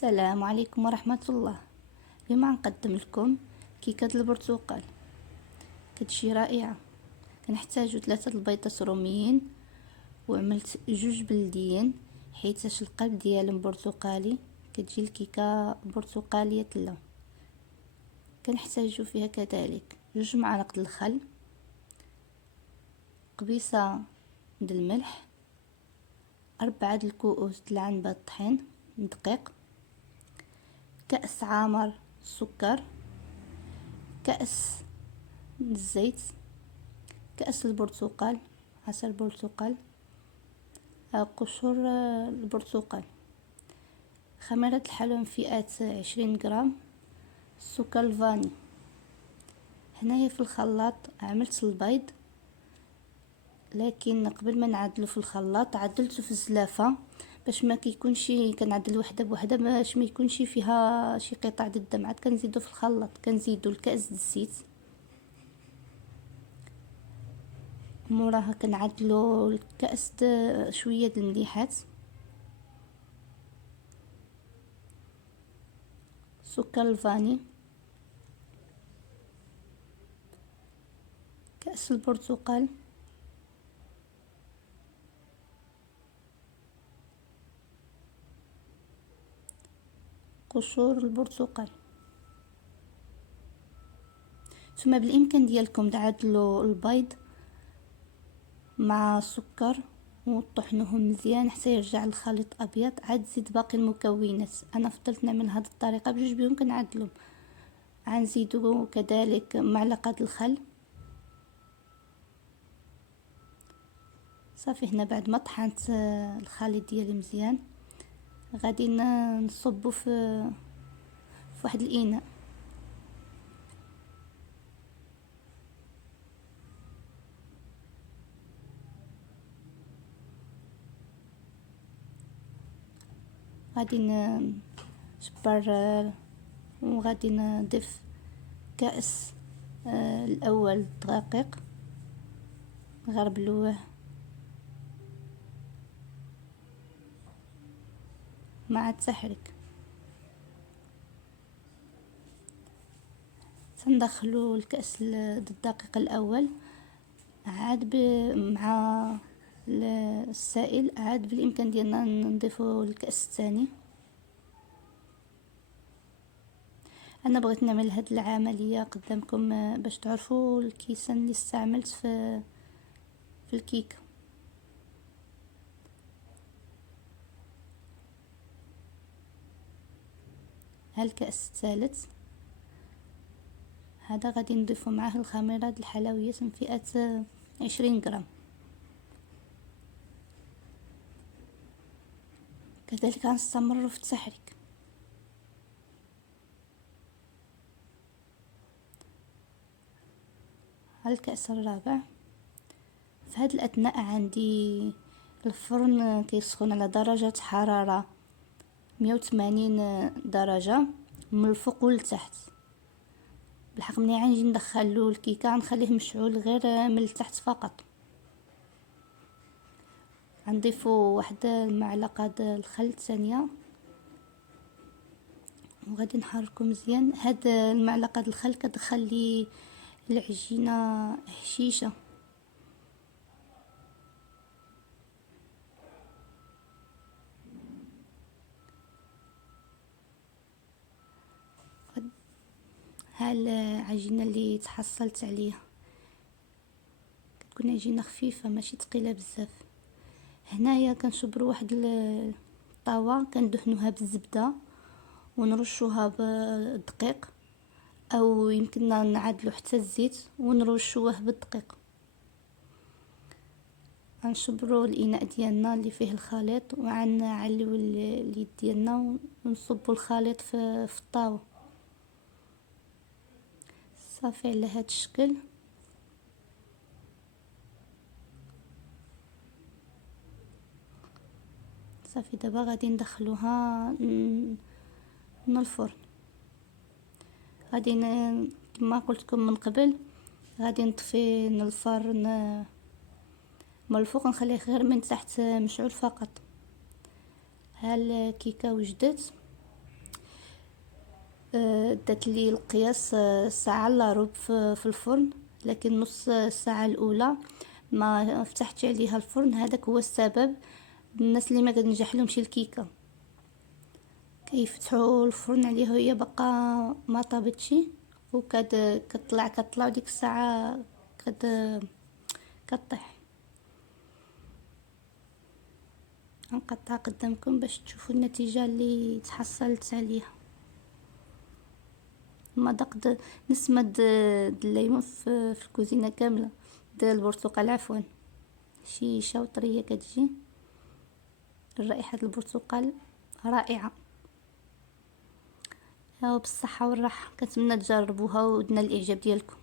السلام عليكم ورحمة الله. اليوم غنقدم لكم كيكة البرتقال. كتجي رائعة. كنحتاجو 3 البيضات روميين، وعملت 2 بلديين حيتاش القلب ديالهم برتقالي، كتجي الكيكة برتقالية اللون. كنحتاجو فيها كذلك 2 معالق الخل، قبيصة د الملح، 4 الكؤوس د العنبة الطحين دقيق، كأس عامر سكر، كأس الزيت، كأس البرتقال، عصير البرتقال، قشور البرتقال، خميرة الحلوى فئات 20 غرام، السكر الفاني. هنايا في الخلاط عملت البيض، لكن قبل ما نعدلو في الخلاط عدلته في الزلافه باش ما كيكونش كنعدل وحده بوحده باش ما يكونش فيها شي قطع د الدم. عاد كنزيدو في الخلاط، كنزيدو الكاس د الزيت، موراها كنعدلو الكاس شويه د المليحات، سكر الفاني، كاس البرتقال، قشور البرتقال. ثم بالامكان ديالكم تعدلوا البيض مع السكر وطحنوهم مزيان حتى يرجع الخليط ابيض. عاد زيد باقي المكونات، انا فضلت نعمل هذه الطريقه بجوج بهم كنعدلو. غنزيدو كذلك معلقه الخل. صافي هنا بعد ما طحنت الخليط ديالي مزيان غادي نصبو في واحد الاناء. غادي نشبر وغادي نضيف كأس الاول دقيق، نغربلوه مع التحريك. سندخلو الكأس الدقيق الاول عاد مع السائل، عاد بالامكان ديالنا نضيفو الكأس الثاني. انا بغيت نعمل هاد العمليه قدامكم باش تعرفوا الكيسان اللي استعملت في الكيكه. ها الكأس الثالث، هذا غادي نضيفو معاه الخميره د الحلويات من فئه 20 غرام. كذلك غنستمر في التحريك. ها الكأس الرابع. في هذا الاثناء عندي الفرن كيسخن على درجه حراره 180 درجه من الفوق والتحت. بالحق ملي غنجي ندخلو الكيكه غنخليه مشعول غير من التحت فقط. غنضيفو واحد المعلقه د الخل الثانيه وغادي نحركو مزيان. هاد المعلقه د الخل كتخلي العجينه هشيشه. ها العجينه اللي تحصلت عليها كتكون عجينه خفيفه ماشي ثقيله بزاف. هنايا كنشبروا واحد الطاوه كندهنوها بالزبده ونرشوها بالدقيق، او يمكننا نعدلو حتى الزيت ونرشوه بالدقيق. غنشبروا الاناء ديالنا اللي فيه الخليط وغنعليو اليد ديالنا ونصبوا الخليط في الطاوه. صافي على هذا الشكل. صافي دابا غادي ندخلوها من الفرن. غادي كما قلت لكم من قبل غادي نطفي الفرن من الفوق، نخليه غير من تحت مشعول فقط. ها الكيكه وجدت. دات لي القياس ساعة الا ربع في الفرن، لكن نص الساعة الاولى ما فتحت عليها الفرن. هذاك هو السبب. الناس اللي ما تنجح لهمش الكيكه كيفتحوا الفرن عليها وهي بقى ما طابتش، كطلع ديك الساعه كد كطيح. نقطع قدامكم باش تشوفوا النتيجه اللي تحصلت عليها. مذاق نسمة الليمون في الكوزينه كامله، البرتقال عفوا، شيشه وطريه كتجي. رائحه البرتقال رائعه. بالصحه والراحه، كنتمنى تجربوها ودنا الاعجاب ديالكم.